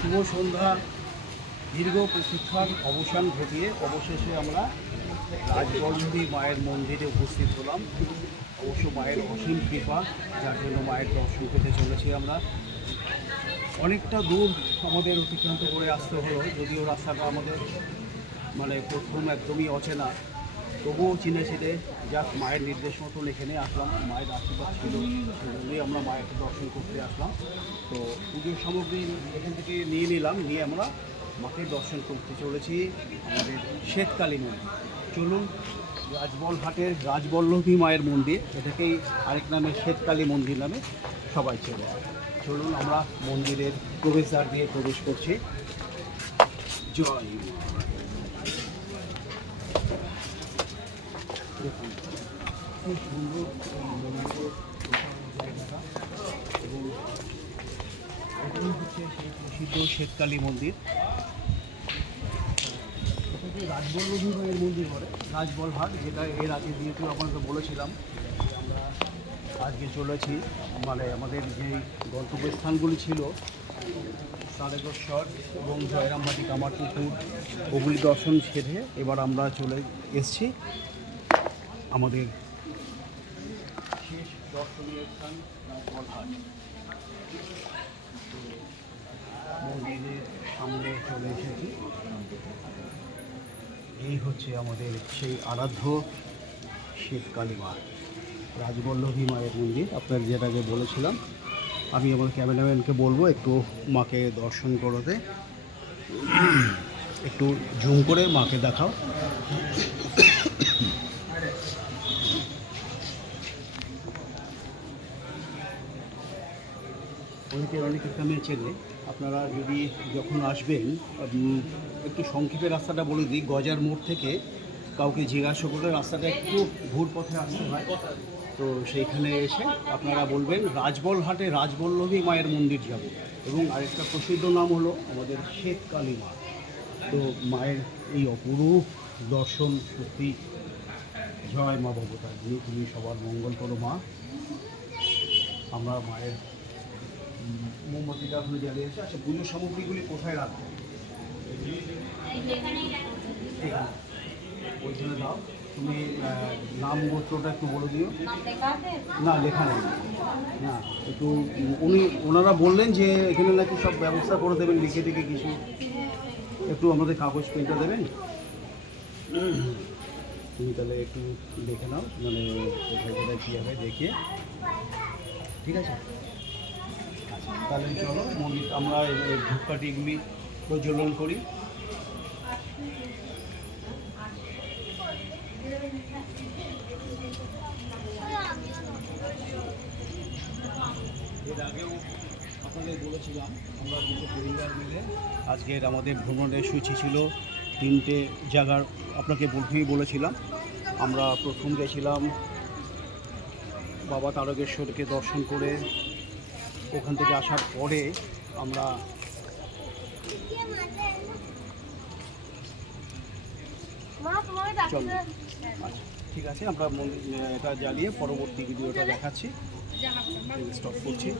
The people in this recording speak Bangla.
শুভ সন্ধ্যা। দীর্ঘ প্রতীক্ষার অবসান ঘটিয়ে অবশেষে আমরা রাজবল্লভী মায়ের মন্দিরে উপস্থিত হলাম। অবশ্য মায়ের অসীম কৃপা, যার জন্য মায়ের দর্শন পেতে চলেছি আমরা। অনেকটা দূর আমাদের অতিক্রান্ত করে আসতে হলো, যদিও রাস্তাটা আমাদের প্রথম একদমই অচেনা, তবুও চিনে চিনে যাক মায়ের নির্দেশ মতন এখানে আসলাম। মায়ের আশীর্বাদ ছিল, সেজন্যই আমরা মায়ের দর্শন করতে আসলাম। তো পুজোর সামগ্রী এখান থেকে নিয়ে নিলাম, নিয়ে আমরা মাকে দর্শন করতে চলেছি আমাদের শ্বেতকালী মন্দির। চলুন, রাজবলহাটের রাজবল্লভী মায়ের মন্দির, এটাকেই আরেক নামে শ্বেতকালী মন্দির নামে সবাই চলে। চলুন আমরা মন্দিরের প্রবেশদ্বার দিয়ে প্রবেশ করছি। জয় দেখুন খুব সুন্দর মন্দিরের জায়গাটা, এবং এটাই হচ্ছে সেই প্রসিদ্ধ শ্বেতকালী মন্দির। এটাকে রাজবল্লভী মায়ের মন্দির বলে, রাজবলহাট, যেটা এর আগে যেহেতু আপনাকে বলেছিলাম আমরা আজকে চলেছি আমাদের যে গন্তব্যস্থানগুলি ছিল সালেগড় এবং জয়রামবাটি, কামারপুকুর, ওগুলি দর্শন সেরে এবার আমরা চলে এসেছি আমাদের শেষ দর্শনীয় স্থান রাজবলহাট। মন্দিরের সামনে চলে এসেছি। এই হচ্ছে আমাদের সেই আরাধ্য শ্বেতকালী মা, রাজবল্লভী মায়ের মন্দির। আপনার যেটাকে বলেছিলাম, আমি আমার ক্যামেরাম্যানকে বলবো একটু মাকে দর্শন করাতে, একটু জুম করে মাকে দেখাও। অনেক এখানে চেনে। আপনারা যদি যখন আসবেন, একটু সংক্ষেপে রাস্তাটা বলে দিই। গজার মোড় থেকে কাউকে জিজ্ঞাসা করলে রাস্তাটা একটু ঘুর পথে আসতে হয়, তো সেইখানে এসে আপনারা বলবেন রাজবলহাটে রাজবল্লভী মায়ের মন্দির যাব। এবং আরেকটা প্রসিদ্ধ নাম হলো আমাদের শ্বেতকালী মা। তো মায়ের এই অপরূপ দর্শন সত্যি জয় মা ভবতার, তুমি সবার মঙ্গল করো মা। আমরা মায়ের মোমবাতিটা ওখানে জ্বালিয়েছে। আচ্ছা, পুজোর সামগ্রীগুলি কোথায় রাখবো? ওইখানে দাও। তুমি নাম গোত্রটা একটু বলে দিও। না, লেখা নেই না। একটু ওনারা বললেন যে এখানে নাকি সব ব্যবস্থা করে দেবেন, লিখে টিখে কিছু। একটু আমাদের কাগজ পেনটা দেবেন? তুমি তাহলে একটু দেখে নাও, কোথায় কোথায় কী হবে দেখিয়ে। ঠিক আছে, তাহলে চলো মন্দির আমরা ধূপকাঠিগুলি প্রজ্বলন করি। এর আগেও আপনাদের বলেছিলাম আমরা দুটো পরিবার মিলে আজকের আমাদের ভ্রমণের সূচি ছিল 3টে জায়গার। আপনাকে প্রথমেই বলেছিলাম আমরা প্রথম গেছিলাম বাবা তারকেশ্বরকে দর্শন করে, ওখান থেকে আসার পরে আমরা চলো। আচ্ছা, ঠিক আছে, আমরা এটা জ্বালিয়ে পরবর্তী ভিডিওটা দেখাচ্ছি। স্টপ করছি।